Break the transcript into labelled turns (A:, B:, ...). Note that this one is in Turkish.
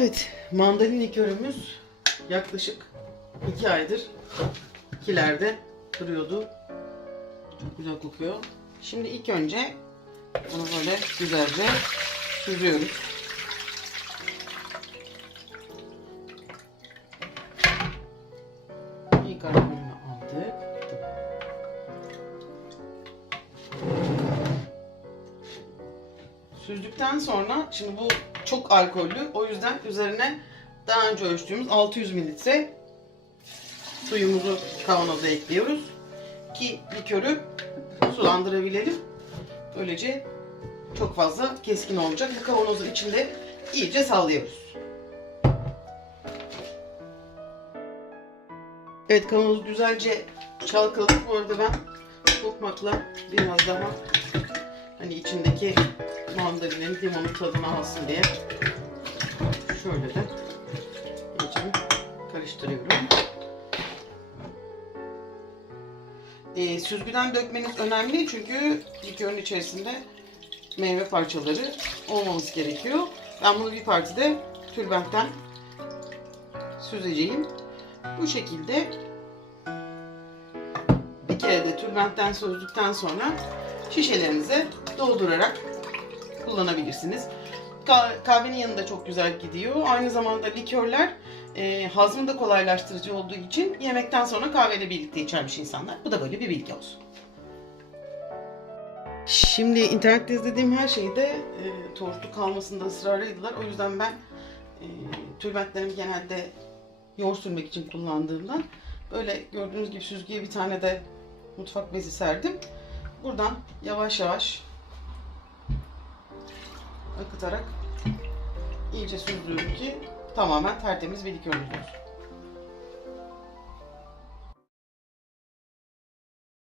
A: Evet, mandalina likörümüz yaklaşık iki aydır kilerde duruyordu. Çok güzel kokuyor. Şimdi ilk önce bunu böyle güzelce süzüyoruz. İlk alkolünü aldık. Süzdükten sonra şimdi bu çok alkollü. O yüzden üzerine daha önce ölçtüğümüz 600 mililitre suyumuzu kavanoza ekliyoruz. Ki likörü sulandırabilelim. Böylece çok fazla keskin olacak. Bu kavanozun içinde iyice sallıyoruz. Evet kavanozu güzelce çalkaladık. Bu arada ben tokmakla biraz daha hani içindeki mandalina'nın limonun tadını alsın diye şöyle de iyice karıştırıyorum. Ee, süzgüden dökmeniz önemli çünkü likörün içerisinde meyve parçaları olmaması gerekiyor. Ben bunu bir partide tülbentten süzeceğim. Bu şekilde bir kere de tülbentten süzdükten sonra şişelerinize doldurarak kullanabilirsiniz. Ka- kahvenin yanında çok güzel gidiyor. Aynı zamanda likörler e, hazmı da kolaylaştırıcı olduğu için yemekten sonra kahveyle birlikte içermiş insanlar. Bu da böyle bir bilgi olsun. Şimdi internette izlediğim her şeyde e, tortu kalmasında ısrarlıydılar. O yüzden ben e, tülbentlerimi genelde yoğurt sürmek için kullandığımdan böyle gördüğünüz gibi süzgüye bir tane de mutfak bezi serdim. Buradan yavaş yavaş akıtarak iyice süzdürüyorum ki tamamen tertemiz bir likörümüz olsun.